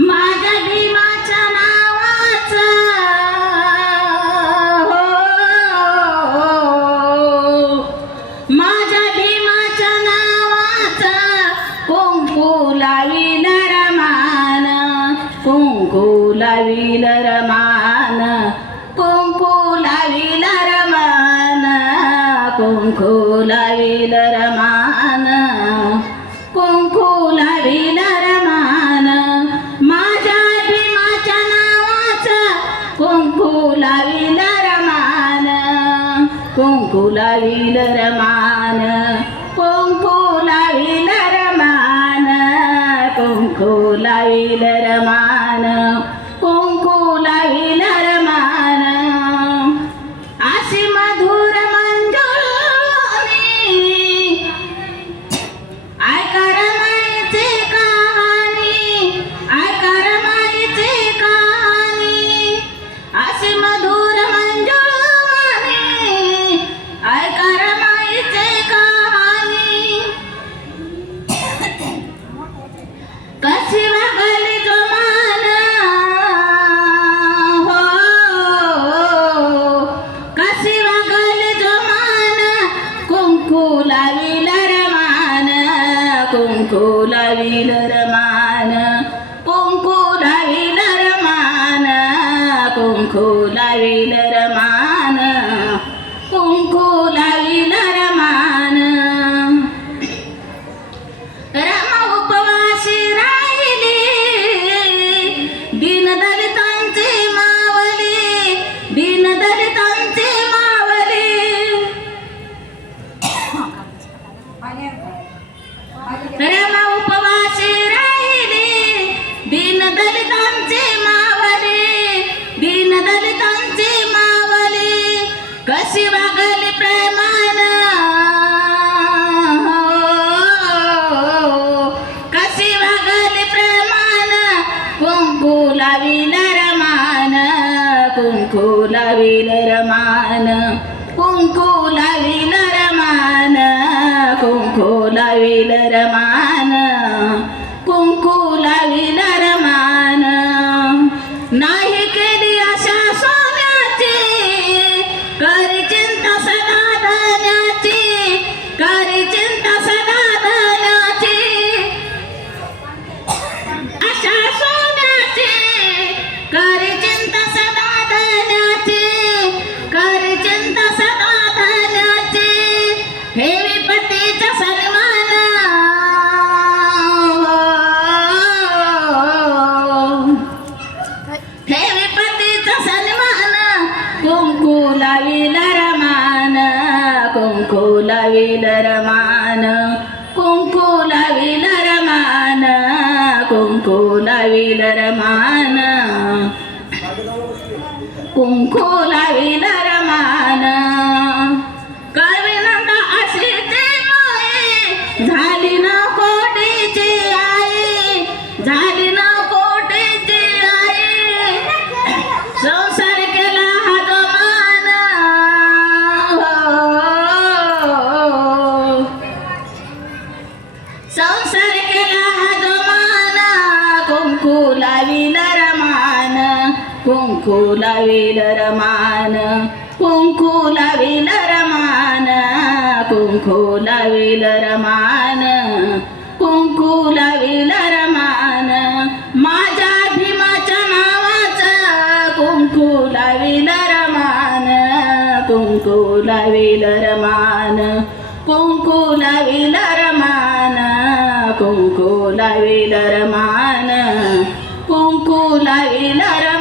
माझ्या भीमाच्या नावाचा हो, माझ्या भीमाच्या नावाचा कुंकू लावील रमान, कुंकू लावील रमान, कुंकू लावील रमान, कुंकू लावील रमान, कुंकू लावील रमान, माझ्या भीमाच्या नावाचा कुंकू लावील रमान, कुंकू लावील रमान, कुंकू लावील रमान, कुंकू लावील रमान, कुंकू लावील रमान, अशी मधुर मंजुळी ऐका रमाईची कहाणी, ऐका रमाईची कहाणी, अशी मधुर मंजुळी ऐका रमाईची कहाणी, कशी वागली जोमान हो, कशी वागली जोमान, कुंकू लावील रमान, कुंकू लावील रमान, कुंकू लावील रमान, कुंकू लावील रमान, कुंकू लावील रमान, रमा उपवासी राहिली दीनदलितांची मावली, दीनदलितांची मावली, रमा उपवासी राहिली दीनदलितांची मावली, दीनदलितांची मावली, कशी वागली प्रेमान हो, कशी वागली प्रेमान, कुंकू लावील रमान, कुंकू लावील रमान, कुंकू लावील रमान, कुंकू लावील रमान, कुंकू लावील रमान, नाही केली आशा सोन्याची, करी चिंता सदा धन्याची, करी चिंता सदा धन्याची, आशा सोन्याची, करी चिंता सदा धन्याची, करी चिंता सदा धन्याची, हे विपत्तीचा सन्मान हे विपत्तीचा सन्मान, कुंकू लावील रमान, कुंकू लावील रमान, कुंकू लावील रमान, कुंकू लावील रमान, कुंकू लावील रमान, कविनंदा अशी ती माई झाली ना कोटीची आई, झाली ना कोटीची आई, संसार केला हा जोमान हो, संसार केला हा जोमान, कुंकू लावील रमान, कुंकू लावील रमान, कुंकू लावील रमान, कुंकू लावील रमान, कुंकू लावील रमान, माझ्या भीमाच्या नावाचा कुंकू लावील रमान, कुंकू लावील रमान, कुंकू लावील रमान, कुंकू लावील रमान, कुंकू लावील रमान.